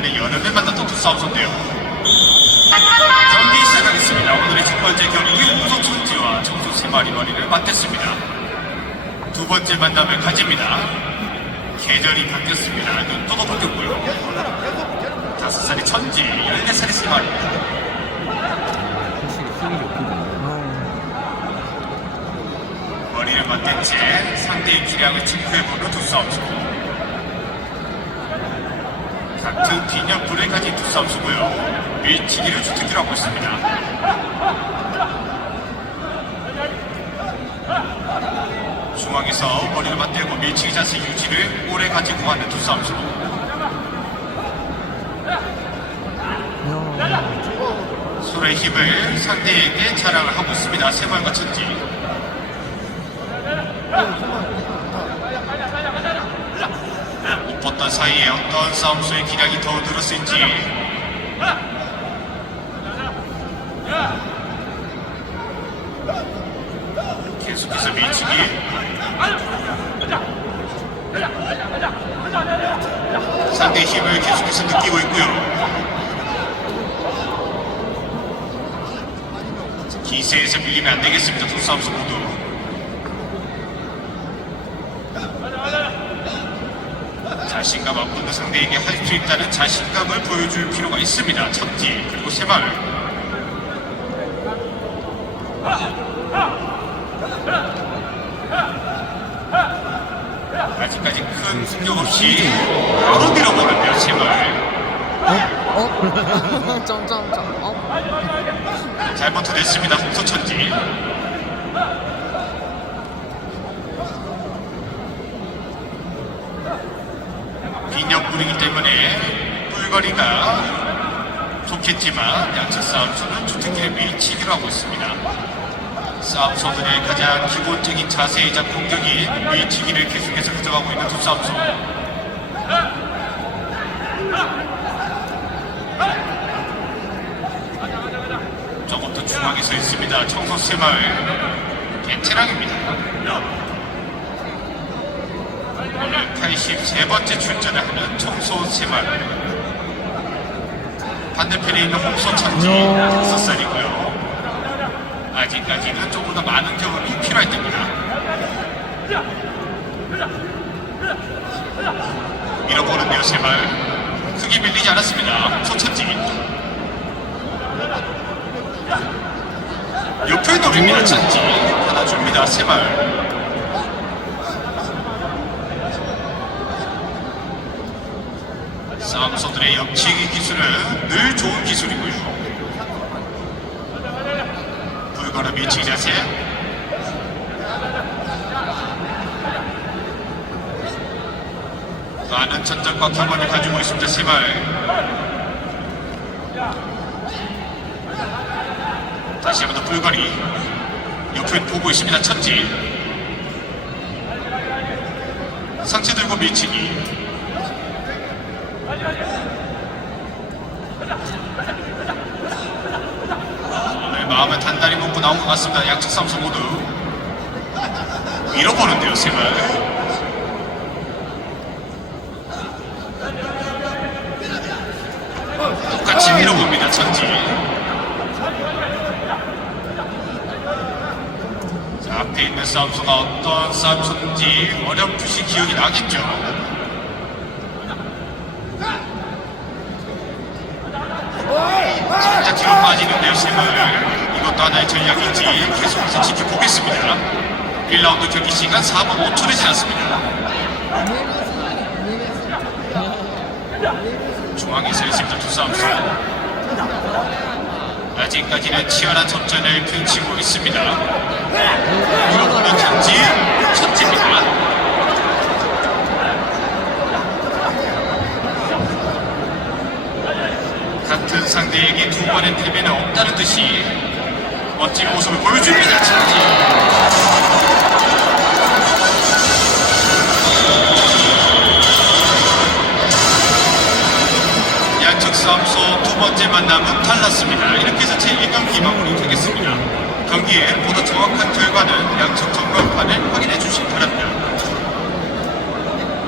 지난해 여름에 만났던 두 싸움인데요. 경기 시작하겠습니다. 오늘의 첫 번째 경기 우소 천지와 청소 세 마리 머리를 맞댔습니다. 두 번째 만남을 가집니다. 계절이 바뀌었습니다. 눈도도 바뀌었고요. 다섯 살이 천지, 열네 살이 세 마리. 머리를 맞댄 채 상대의 기량을 체크해보는 두 싸움 수. 같은 기념불을 가진 두 싸움수고요. 밀치기를 주특기로 하고 있습니다. 중앙에서 머리를 맞대고 밀치기 자세 유지를 오래 가지고 가는 두 싸움수. 서로의 힘을 상대에게 자랑을 하고 있습니다. 세발과 천지. 못봤던 사이에 어떤 싸움수의 기량이 더 늘었을지. 계속해서 밀치기. 상대의 힘을 계속해서 느끼고 있고요. 기세에서 밀리면 안 되겠습니다. 두 싸움수 모두 자신감 없는 상대에게 할 수 있다는 자신감을 보여줄 필요가 있습니다. 첫지 그리고 세발 아직까지 큰 승격 없이 바로 밀어버렸네요. 세발 어? 점점점. 어? 잘 버텨냈습니다. 홍서천지 빈역불이기 때문에 뿔거리가 좋겠지만 양측 싸움수는 주특기를 밀치기로 하고 있습니다. 싸움서들의 가장 기본적인 자세이자 공격인 밀치기를 계속해서 가져가고 있는 두 싸움수. 조금 더 중앙에 서 있습니다. 청소 새마을 베테랑입니다. 오늘 83번째 출전을 하는 청소 새마을 반대편에 있는 홍소 천지 5살이고요. 아직까지는 조금 더 많은 경험이 필요할 때입니다. 밀어보는데요, 새마을. 크게 밀리지 않았습니다. 홍소 천지. 옆에 노립니다 천지 하나 줍니다 세발 싸움서들의 역치기 기술은 늘 좋은 기술이고요. 불걸음 밀치기 자세. 많은 전적과 경험을 가지고 있습니다 세발. 다시 한번 더 불거리. 옆에 보고 있습니다 천지. 상체 들고 밀치기 오늘 마음을 단단히 먹고 나온 것 같습니다. 양측 삼수 모두. 밀어보는데요 세발 똑같이 밀어봅니다 천지. 자, 앞에 있는 싸움수가 어떤 싸움수인지 어렴풋이 기억이 나겠죠. 뒤로 빠지는데요, 세마을. 이것도 하나의 전략인지 계속해서 지켜보겠습니다. 1라운드 경기 시간 4분 5초를 지났습니다. 중앙에 서 있습니다, 두 싸움수. 아직까지는 치열한 접전을 펼치고 있습니다. 여러분은 천지, 천지입니다. 상대에게 두 번의 패배는 없다는 듯이 멋진 모습을 보여줍니다, 천지. 양측 싸움소 두 번째 만남은 달랐습니다. 이렇게 해서 제1경기 마무리 되겠습니다. 경기에 보다 정확한 결과는 양측